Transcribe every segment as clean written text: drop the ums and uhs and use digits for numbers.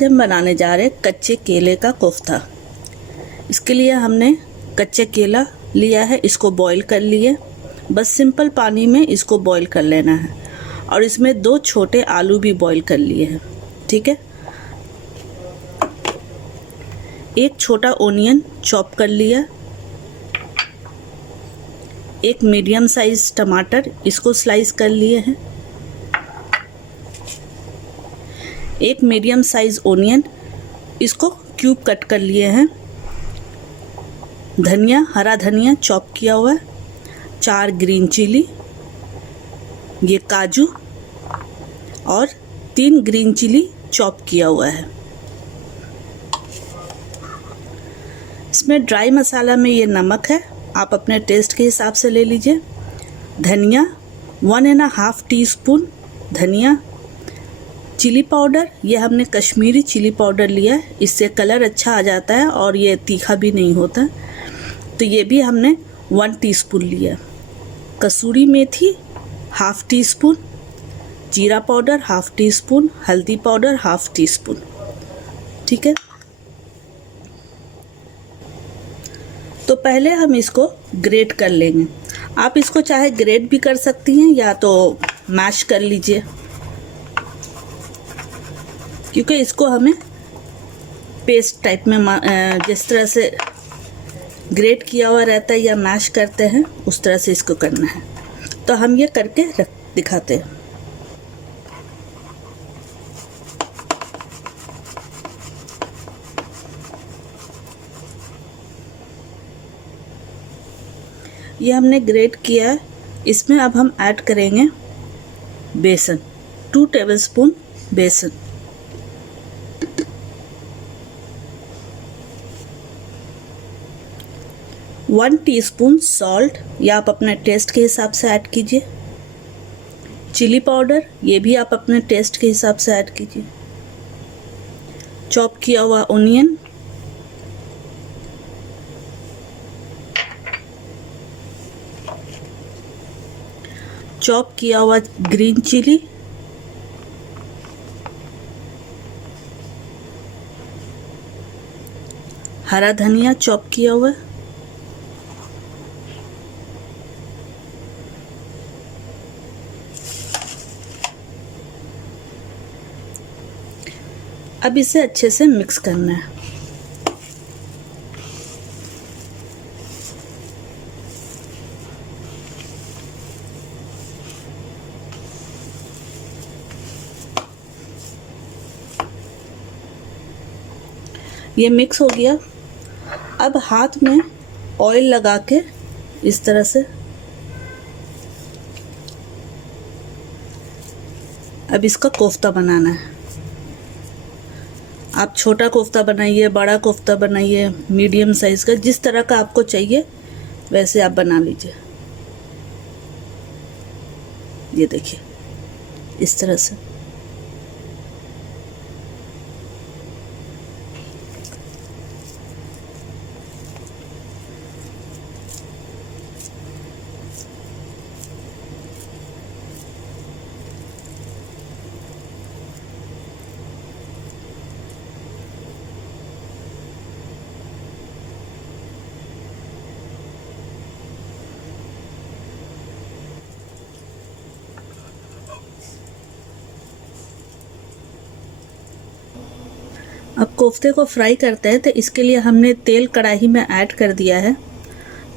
आज हम बनाने जा रहे हैं कच्चे केले का कोफ्ता। इसके लिए हमने कच्चे केला लिया है, इसको बॉईल कर लिए। बस सिंपल पानी में इसको बॉईल कर लेना है। और इसमें 2 छोटे आलू भी बॉईल कर लिए हैं। ठीक है, एक छोटा ओनियन चॉप कर लिया, एक मीडियम साइज टमाटर इसको स्लाइस कर लिए हैं, एक मीडियम साइज ओनियन इसको क्यूब कट कर लिए हैं, धनिया, हरा धनिया चॉप किया हुआ है, 4 ग्रीन चिली, ये काजू और 3 ग्रीन चिली चॉप किया हुआ है। इसमें ड्राई मसाला में ये नमक है, आप अपने टेस्ट के हिसाब से ले लीजिए। धनिया 1.5 टीस्पून धनिया। चिली पाउडर, ये हमने कश्मीरी चिली पाउडर लिया है, इससे कलर अच्छा आ जाता है और ये तीखा भी नहीं होता, तो ये भी हमने 1 टीस्पून लिया। कसूरी मेथी 1/2 टीस्पून, जीरा पाउडर 1/2 टीस्पून, हल्दी पाउडर 1/2 टीस्पून। ठीक है, तो पहले हम इसको ग्रेट कर लेंगे। आप इसको चाहे ग्रेट भी कर सकती हैं या तो मैश कर लीजिए, क्योंकि इसको हमें पेस्ट टाइप में जिस तरह से ग्रेट किया हुआ रहता है या मैश करते हैं उस तरह से इसको करना है। तो हम ये करके दिखाते हैं। ये हमने ग्रेट किया है। इसमें अब हम ऐड करेंगे बेसन, 2 टेबलस्पून बेसन, वन टीस्पून सॉल्ट, या आप अपने टेस्ट के हिसाब से ऐड कीजिए। चिली पाउडर, ये भी आप अपने टेस्ट के हिसाब से ऐड कीजिए। चॉप किया हुआ ओनियन, चॉप किया हुआ ग्रीन चिली, हरा धनिया चॉप किया हुआ, अब इसे अच्छे से मिक्स करना है। ये मिक्स हो गया। अब हाथ में ऑयल लगा के इस तरह से अब इसका कोफ्ता बनाना है। आप छोटा कोफ्ता बनाइए, बड़ा कोफ्ता बनाइए, मीडियम साइज़ का, जिस तरह का आपको चाहिए वैसे आप बना लीजिए। ये देखिए इस तरह से। अब कोफ्ते को फ्राई करते हैं, तो इसके लिए हमने तेल कढ़ाई में ऐड कर दिया है।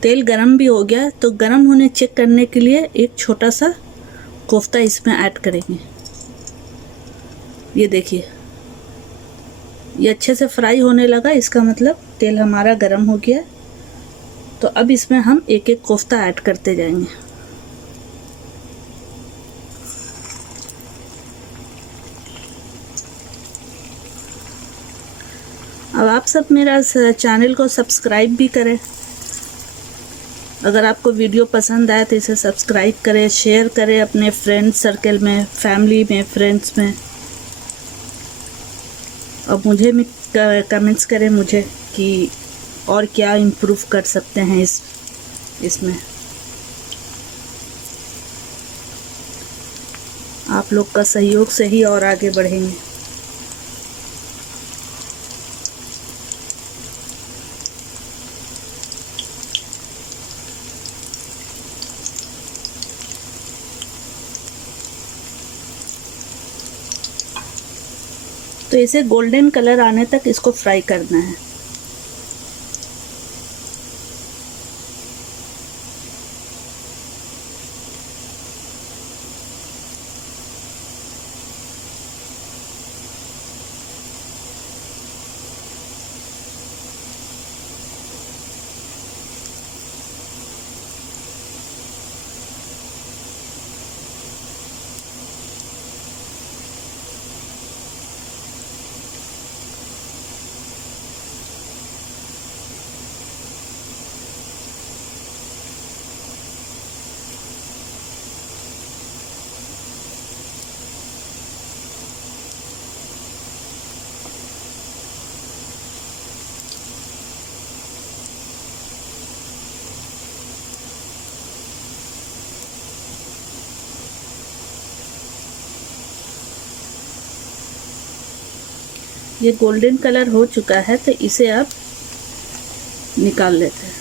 तेल गरम भी हो गया, तो गरम होने चेक करने के लिए एक छोटा सा कोफ्ता इसमें ऐड करेंगे। ये देखिए ये अच्छे से फ्राई होने लगा, इसका मतलब तेल हमारा गरम हो गया। तो अब इसमें हम एक एक कोफ्ता ऐड करते जाएंगे। अब आप सब मेरा चैनल को सब्सक्राइब भी करें। अगर आपको वीडियो पसंद आए तो इसे सब्सक्राइब करें, शेयर करें अपने फ्रेंड सर्कल में, फैमिली में, फ्रेंड्स में। और मुझे भी कमेंट्स करें मुझे कि और क्या इम्प्रूव कर सकते हैं इसमें। आप लोग का सहयोग से ही और आगे बढ़ेंगे। तो इसे गोल्डन कलर आने तक इसको फ्राई करना है। ये गोल्डन कलर हो चुका है तो इसे अब निकाल लेते हैं।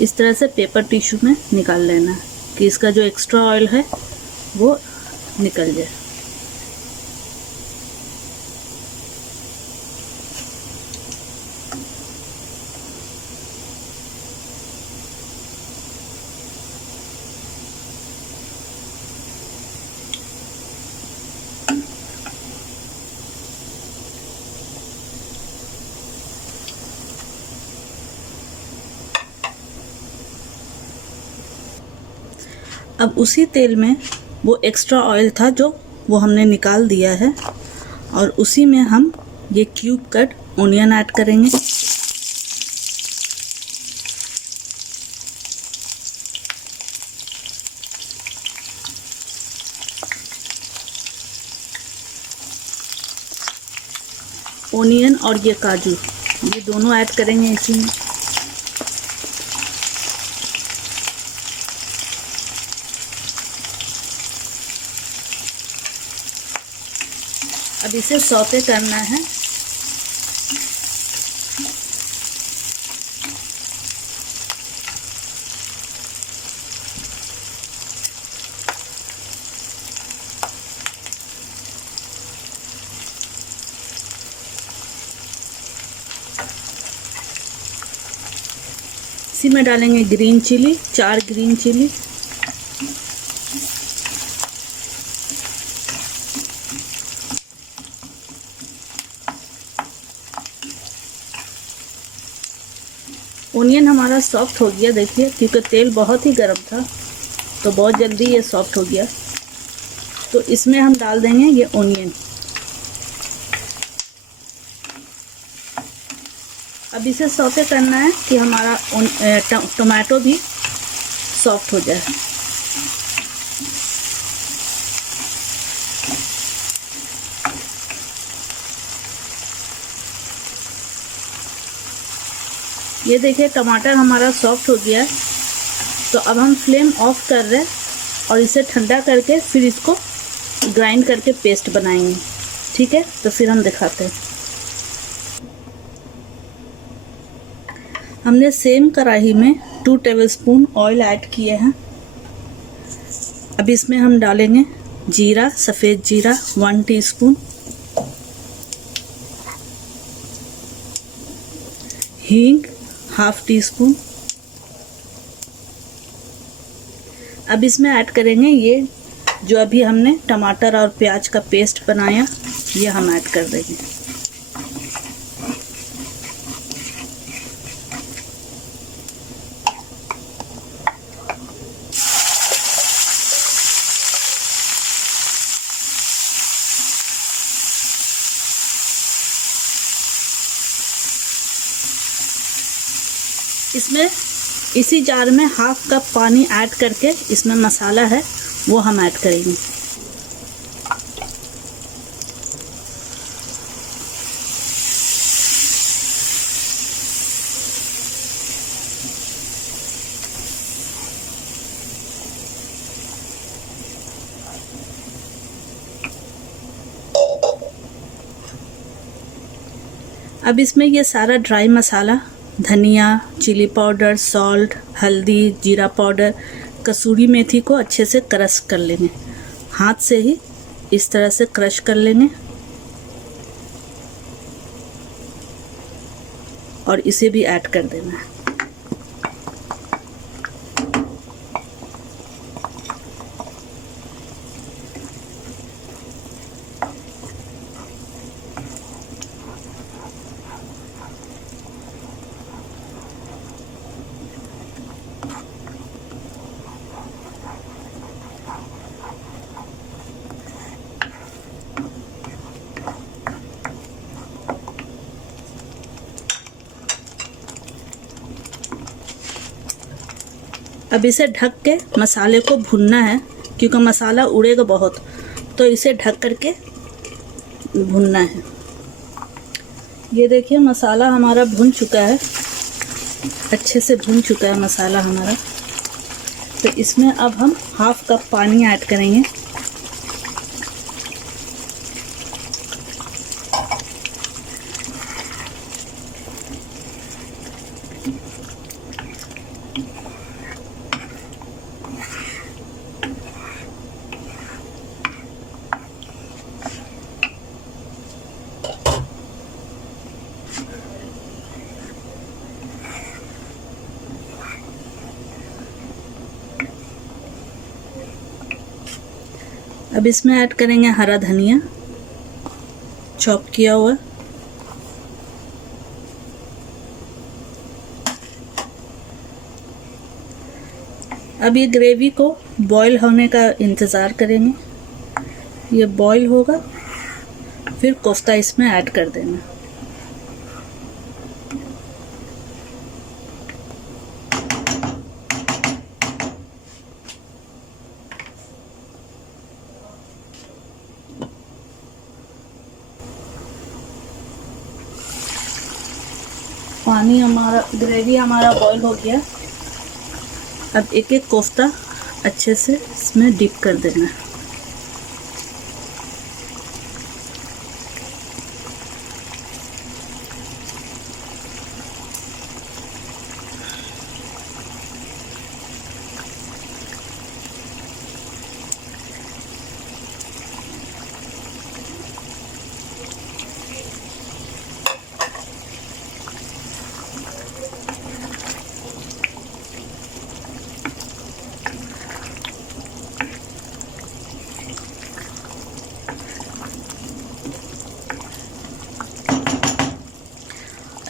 इस तरह से पेपर टिश्यू में निकाल लेना है कि इसका जो एक्स्ट्रा ऑयल है वो निकल जाए। अब उसी तेल में वो एक्स्ट्रा ऑयल था जो वो हमने निकाल दिया है और उसी में हम ये क्यूब कट ओनियन ऐड करेंगे। ओनियन और ये काजू ये दोनों ऐड करेंगे इसी में। अब इसे सौते करना है। इसी में डालेंगे green chilli, 4 green chilli, onion हमारा सॉफ्ट हो गया देखिए, क्योंकि तेल बहुत ही गर्म था तो बहुत जल्दी ये सॉफ्ट हो गया। तो इसमें हम डाल देंगे ये ओनियन। अब इसे सौते करना है कि हमारा टमाटो भी सॉफ्ट हो जाए। ये देखिए टमाटर हमारा सॉफ्ट हो गया है। तो अब हम फ्लेम ऑफ कर रहे हैं और इसे ठंडा करके फिर इसको ग्राइंड करके पेस्ट बनाएंगे। ठीक है, तो फिर हम दिखाते हैं। हमने सेम कढ़ाई में 2 टेबलस्पून ऑयल ऐड किए हैं। अब इसमें हम डालेंगे जीरा, सफ़ेद जीरा 1 टीस्पून, हींग 1/2 टीस्पून। अब इसमें ऐड करेंगे ये जो अभी हमने टमाटर और प्याज का पेस्ट बनाया, ये हम ऐड कर देंगे। इसमें इसी जार में 1/2 कप पानी ऐड करके इसमें मसाला है वो हम ऐड करेंगे। अब इसमें ये सारा ड्राई मसाला, धनिया, चिली पाउडर, सॉल्ट, हल्दी, जीरा पाउडर, कसूरी मेथी को अच्छे से क्रश कर लेंगे। हाथ से ही इस तरह से क्रश कर लेंगे। और इसे भी ऐड कर देना है। अब इसे ढक के मसाले को भूनना है, क्योंकि मसाला उड़ेगा बहुत, तो इसे ढक करके भूनना है। ये देखिए मसाला हमारा भुन चुका है, अच्छे से भुन चुका है मसाला हमारा। तो इसमें अब हम 1/2 कप पानी ऐड करेंगे। अब इसमें ऐड करेंगे हरा धनिया चॉप किया हुआ। अब ये ग्रेवी को बॉईल होने का इंतज़ार करेंगे। ये बॉईल होगा, फिर कोफ्ता इसमें ऐड कर देना। पानी हमारा, ग्रेवी हमारा बॉईल हो गया। अब एक एक कोफ्ता अच्छे से इसमें डिप कर देना है।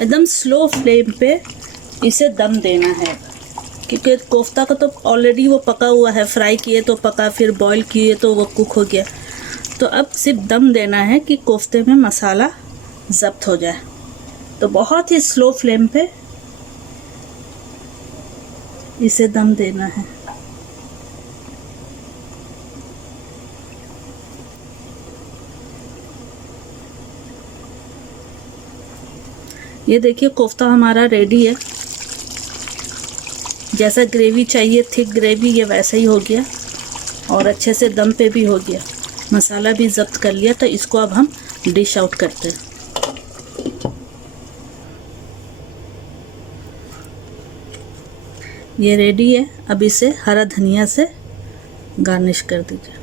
एकदम स्लो फ्लेम पे इसे दम देना है, क्योंकि कोफ्ता का तो ऑलरेडी वो पका हुआ है। फ्राई किए तो पका, फिर बॉईल किए तो वो कुक हो गया। तो अब सिर्फ दम देना है कि कोफ्ते में मसाला ज़ब्त हो जाए। तो बहुत ही स्लो फ्लेम पे इसे दम देना है। ये देखिए कोफ्ता हमारा रेडी है। जैसा ग्रेवी चाहिए, थिक ग्रेवी, ये वैसा ही हो गया और अच्छे से दम पे भी हो गया। मसाला भी ज़ब्त कर लिया। तो इसको अब हम डिश आउट करते हैं। ये रेडी है। अब इसे हरा धनिया से गार्निश कर दीजिए।